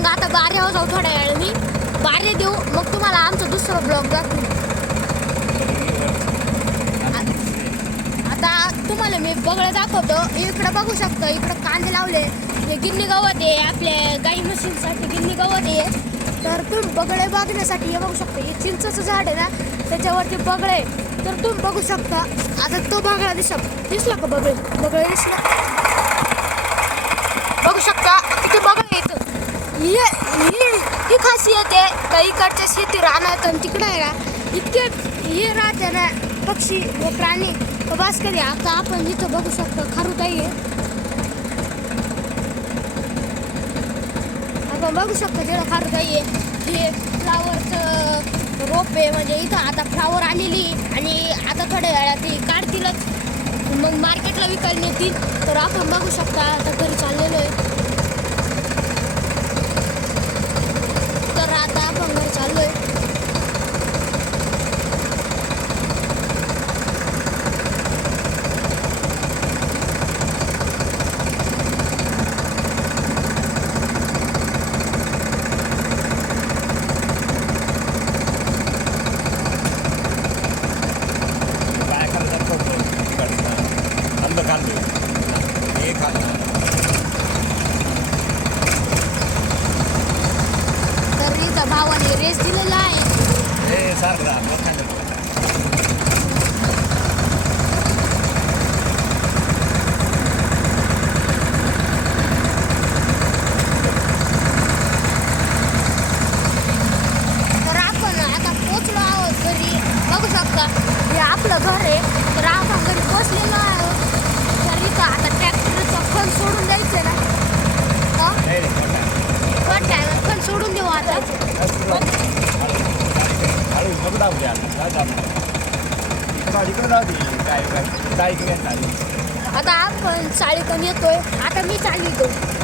मग आता बाऱ्यावर जाऊ थोड्या वेळाने, बारे देऊ, मग तुम्हाला आमचं दुसरं ब्लॉग दाखवू. आता तुम्हाला मी बगळं दाखवतो. इकडं बघू शकतो, इकडं कांदे लावले, हे गिन्नी गवत आहे, आपल्या गाई म्हशींसाठी गिन्नी गवत आहे. तर तुम्ही बगळे बघण्यासाठी हे बघू शकता, हे चिंचचं झाड आहे ना, त्याच्यावरती बगळे. तर तुम्ही बघू शकता. आता तो बगळा दिसला का? बगळे दिसला, बघू शकता किती बगळे येतं. ही खासियत आहे का इकडच्या शेती राहणार. आणि तिकडे आहे ना इतके हे राहते ना पक्षी व प्राणी बस कधी. आता आपण इथं बघू शकतो खारुताई आहे, आपण बघू शकतो तिथं खारुताई आहे. हे फ्लावरचं रोप आहे, म्हणजे इथं आता फ्लावर आलेली आणि आता थोड्या वेळात ती काढतीलच, मग मार्केटला विकायला नेतील. तर आपण बघू शकता आता घरी चाललेलो आहे. तर आता आपण घरी चाललोय. तर इथं भावाने रेस दिलेला आहे. तर आपण आता पोचलो आहोत घरी. बघू शकता हे आपलं घर आहे. तर आपण घरी पोचलेलो आहोत. तर इथं आता ट्रॅक्टरचं फन सोडून द्यायचं ना, फन सोडून देऊ आता. आता आपण चाळीकडून येतोय. आता मी चालली तो